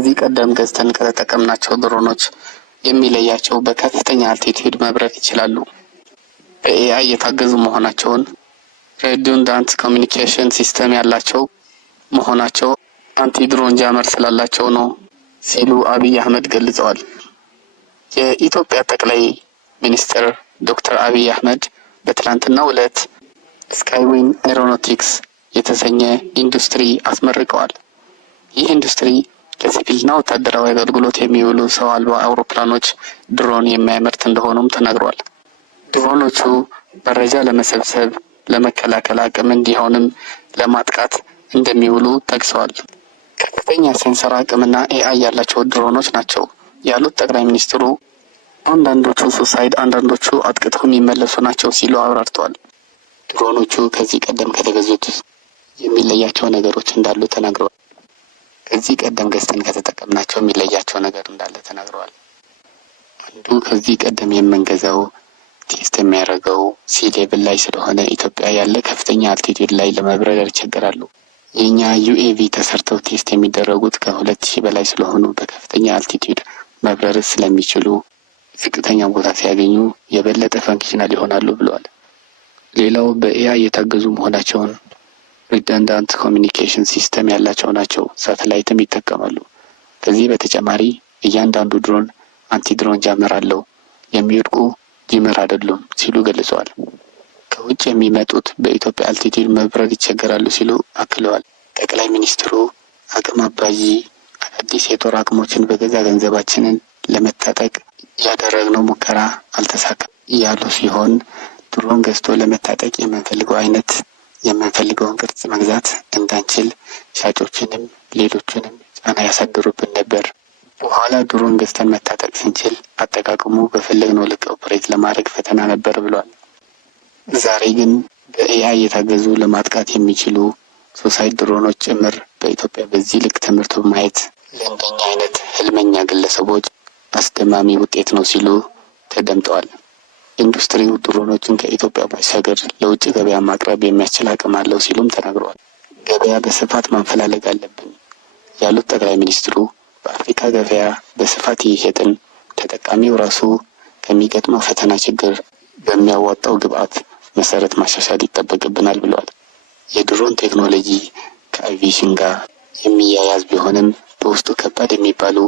ከዚህ ቀደም ገዝተን ከተጠቀምናቸው ድሮኖች የሚለያቸው በከፍተኛ አልቲቲዩድ መብረር ይችላሉ፣ በኤአይ የታገዙ መሆናቸውን፣ ሬዱንዳንት ኮሚኒኬሽን ሲስተም ያላቸው መሆናቸው፣ አንቲ ድሮን ጃመር ስላላቸው ነው ሲሉ አብይ አህመድ ገልጸዋል። የኢትዮጵያ ጠቅላይ ሚኒስትር ዶክተር አብይ አህመድ በትላንትናው ዕለት ስካይዊን ኤሮኖቲክስ የተሰኘ ኢንዱስትሪ አስመርቀዋል። ይህ ኢንዱስትሪ ለሲቪልና ወታደራዊ አገልግሎት የሚውሉ ሰው አልባ አውሮፕላኖች ድሮን የሚያመርት እንደሆኑም ተነግሯል። ድሮኖቹ መረጃ ለመሰብሰብ፣ ለመከላከል አቅም እንዲሆንም ለማጥቃት እንደሚውሉ ጠቅሰዋል። ከፍተኛ ሴንሰር አቅምና ኤአይ ያላቸው ድሮኖች ናቸው ያሉት ጠቅላይ ሚኒስትሩ አንዳንዶቹ ሱሳይድ፣ አንዳንዶቹ አጥቅተው የሚመለሱ ናቸው ሲሉ አብራርተዋል። ድሮኖቹ ከዚህ ቀደም ከተገዙት የሚለያቸው ነገሮች እንዳሉ ተናግረዋል። ከዚህ ቀደም ገዝተን ከተጠቀምናቸው የሚለያቸው ነገር እንዳለ ተናግረዋል። አንዱ ከዚህ ቀደም የምንገዛው ቴስት የሚያደርገው ሲ ሌቭል ላይ ስለሆነ ኢትዮጵያ ያለ ከፍተኛ አልቲቲዩድ ላይ ለመብረር ይቸገራሉ። የኛ ዩኤቪ ተሰርተው ቴስት የሚደረጉት ከ2000 በላይ ስለሆኑ በከፍተኛ አልቲቲዩድ መብረር ስለሚችሉ ዝቅተኛ ቦታ ሲያገኙ የበለጠ ፈንክሽናል ይሆናሉ ብለዋል። ሌላው በኤአይ የታገዙ መሆናቸውን፣ ሪደንዳንት ኮሚኒኬሽን ሲስተም ያላቸው ናቸው፣ ሳተላይትም ይጠቀማሉ። ከዚህ በተጨማሪ እያንዳንዱ ድሮን አንቲ ድሮን ጃመር አለው፣ የሚወድቁ ጂመር አይደሉም ሲሉ ገልጸዋል። ከውጭ የሚመጡት በኢትዮጵያ አልቲቲዩድ መብረር ይቸገራሉ ሲሉ አክለዋል። ጠቅላይ ሚኒስትሩ አቅም አባዢ አዳዲስ የጦር አቅሞችን በገዛ ገንዘባችንን ለመታጠቅ ያደረግነው ሙከራ አልተሳካም ያሉ ሲሆን ድሮን ገዝቶ ለመታጠቅ የምንፈልገውን ቅርጽ መግዛት እንዳንችል ሻጮችንም ሌሎችንም ጫና ያሳድሩብን ነበር። በኋላ ድሮን ገዝተን መታጠቅ ስንችል አጠቃቀሙ በፈለግነው ልክ ኦፕሬት ለማድረግ ፈተና ነበር ብሏል። ዛሬ ግን በኤአይ የታገዙ ለማጥቃት የሚችሉ ሱሳይድ ድሮኖች ጭምር በኢትዮጵያ በዚህ ልክ ተመርቶ ማየት ለእንደኛ አይነት ህልመኛ ግለሰቦች አስደማሚ ውጤት ነው ሲሉ ተደምጠዋል። ኢንዱስትሪው ድሮኖችን ከኢትዮጵያ ባሻገር ለውጭ ገበያ ማቅረብ የሚያስችል አቅም አለው ሲሉም ተናግረዋል። ገበያ በስፋት ማፈላለግ አለብን ያሉት ጠቅላይ ሚኒስትሩ በአፍሪካ ገበያ በስፋት እየሸጥን ተጠቃሚው ራሱ ከሚገጥመው ፈተና ችግር በሚያዋጣው ግብአት መሰረት ማሻሻል ይጠበቅብናል ብለዋል። የድሮን ቴክኖሎጂ ከአቪዬሽን ጋር የሚያያዝ ቢሆንም በውስጡ ከባድ የሚባሉ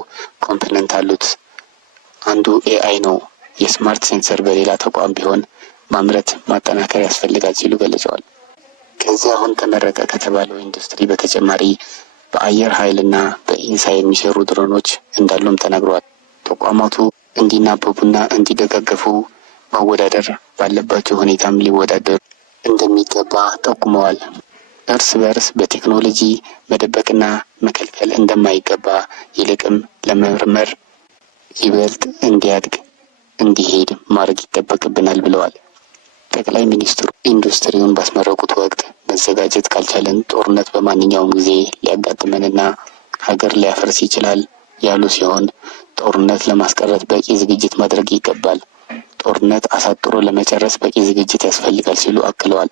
ኮምፖነንት አሉት። አንዱ ኤአይ ነው። የስማርት ሴንሰር በሌላ ተቋም ቢሆን ማምረት ማጠናከር ያስፈልጋል ሲሉ ገልጸዋል። ከዚህ አሁን ተመረቀ ከተባለው ኢንዱስትሪ በተጨማሪ በአየር ኃይልና በኢንሳ የሚሰሩ ድሮኖች እንዳሉም ተናግረዋል። ተቋማቱ እንዲናበቡና እንዲደጋገፉ መወዳደር ባለባቸው ሁኔታም ሊወዳደሩ እንደሚገባ ጠቁመዋል። እርስ በርስ በቴክኖሎጂ መደበቅና መከልከል እንደማይገባ ይልቅም ለመመርመር ይበልጥ እንዲያድግ እንዲሄድ ማድረግ ይጠበቅብናል ብለዋል። ጠቅላይ ሚኒስትሩ ኢንዱስትሪውን ባስመረቁት ወቅት መዘጋጀት ካልቻለን ጦርነት በማንኛውም ጊዜ ሊያጋጥመንና ሀገር ሊያፈርስ ይችላል ያሉ ሲሆን ጦርነት ለማስቀረት በቂ ዝግጅት ማድረግ ይገባል፣ ጦርነት አሳጥሮ ለመጨረስ በቂ ዝግጅት ያስፈልጋል ሲሉ አክለዋል።